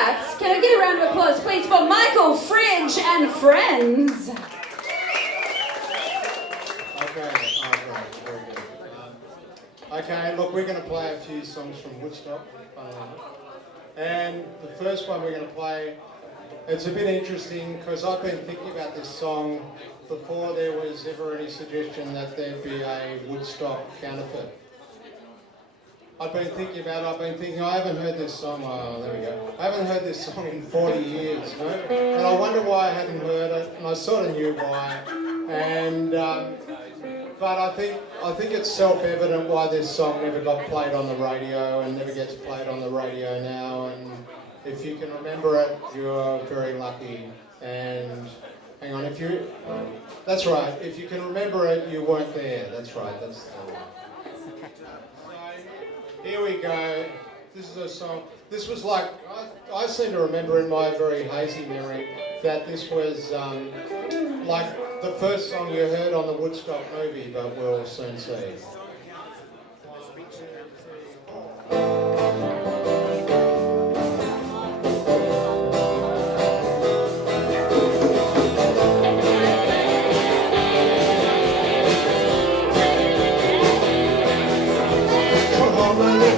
acts. Can I get a round of applause, please, for Michael, Fridge, and Friends? Okay, very good. Okay, look, we're going to play a few songs from Woodstock. And the first one we're going to play, it's a bit interesting because I've been thinking about this song before there was ever any suggestion that there'd be a Woodstock counterfeit. I've been thinking, I haven't heard this song, there we go. I haven't heard this song in 40 years, no? And I wonder why I hadn't heard it, and I sort of knew why. And, but I think it's self-evident why this song never got played on the radio and never gets played on the radio now. And if you can remember it, you're very lucky. And hang on, that's right, if you can remember it, you weren't there. That's right, that's the one. Here we go. This is a song. This was like, I seem to remember in my very hazy memory that this was like the first song you heard on the Woodstock movie, but we'll soon see.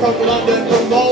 From London, from Malta.